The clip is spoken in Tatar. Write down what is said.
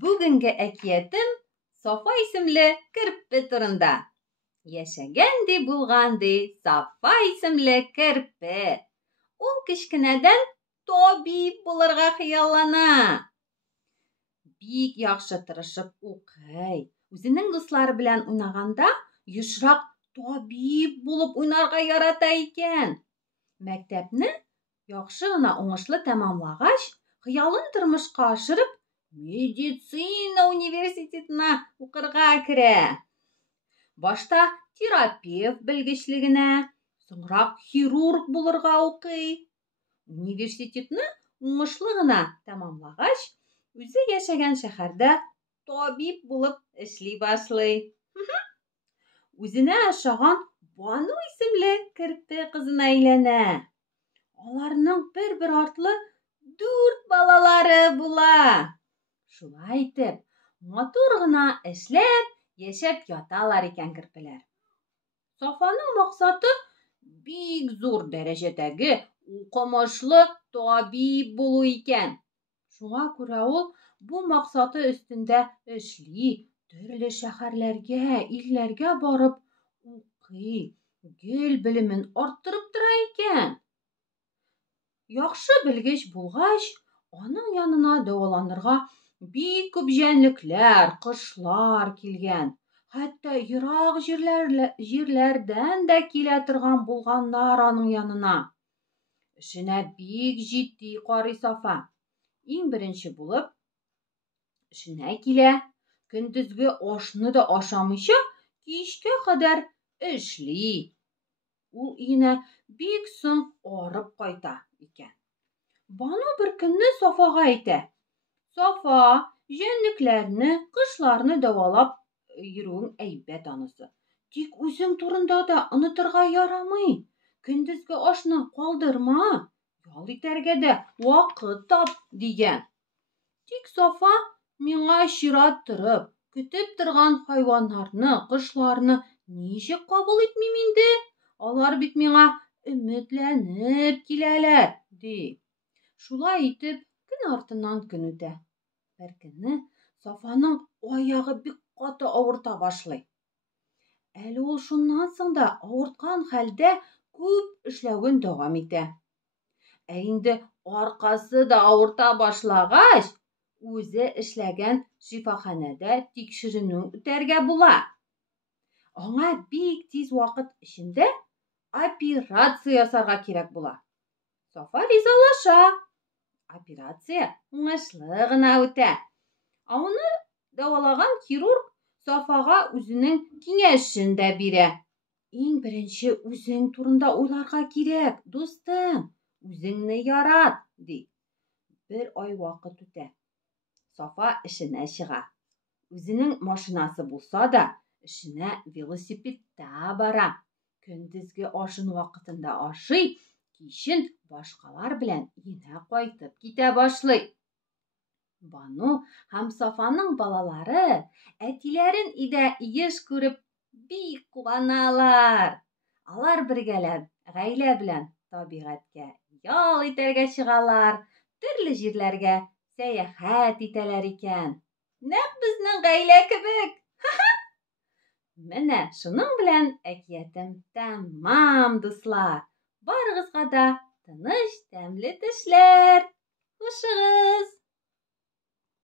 Бүгінгі әкиятым Сафа исемле керпе турында. Яшәгәнди булганди Сафа исемле керпе. Ул кечкенәдән табиб булырга хыяллана. Бик яхшы тырышып укый. Үзенең дуслары белән уйнаганда ешрак табиб булып уйнарга ярата икән. Мәктәпне яхшы гына уңышлы тәмамлагач, хыялын тормышка ашырып, медицина университетына укырга керә. Башта терапевт белгечлегенә, соңрак хирург булырга укый. Университетны уңышлы гына тәмамлагач, үзе яшәгән шәһәрдә табиб булып эшли башлый. Үзенә ошаган Бану исемле керпе кызына әйләнә. Аларның бер артлы 4 балалары була. Шулай итеп, матур гына эшләп, яшәп яталар икән керпеләр. Сафаның максаты бик зур дәрәҗәдәге укымышлы табиб булу икән. Шуңа күрә ул бу максаты өстендә эшли, төрле шәһәрләргә, илләргә барып укый, гел белемен арттырып тора икән. Яхшы белгеч булгач, аның янына дәваланырга бик күп җәнлекләр, кошлар килгән. Хәтта ерак җирләрдән дә килә торган булганнар аның янына. Эшенә бик җитди карый Сафа. Иң беренче булып эшенә килә, көндезге ашны да ашамыйча, кичкә кадәр эшли. Ул өенә бик соң арып кайта икән. Бану бер көнне Сафага әйтә: "Сафа, җәнлекләрне, кошларны дәвалап йөрүең әйбәт анысы. Тик үзең турында да онытырга ярамый. Көндезге ашны калдырма, ял итәргә дә вакыт тап", дигән. Тик Сафа миңа чират торып, көтеп торган хайваннарны, кошларны ничек кабул итмим инде? Алар бит миңа өметләнеп киләләр, ди. Шулай итеп, көн артыннан көн үтә. Бер көнне Сафаның аягы бик каты авырта башлый. Әле ул шуннан соң да авырткан хәлдә күп эшләвен дәвам итә. Инде аркасы да авырта башлагач, үзе эшләгән шифаханәдә тикшеренү үтәргә була. Аңа бик тиз вакыт эчендә операция ясарга кирәк була. Сафа ризалаша. Операция уңышлы гына үтә. Аны дәвалаган хирург Сафага үзенең киңәшен дә бирә. Иң беренче үзең турында уйларга кирәк, дустым. Үзеңне ярат, ди. Бер ай вакыт үтә. Сафа эшенә чыга. Үзенең машинасы булса да, эшенә велосипедта бара. Көндезге ашын вакытында ашый, кичен башкалар белән өенә кайтып китә башлый. Бану һәм Сафаның балалары әтиләрен өйдә еш күреп бик куаналар. Алар бергәләп гаилә белән табигатькә ял итәргә чыгалар, төрле җирләргә сәяхәт итәләр икән. Нәкъ безнең гаилә кебек. Менә шуның белән әкиятем тәмам, дуслар. Барыгызга да тыныч, тәмле төшләр. Хушыгыз!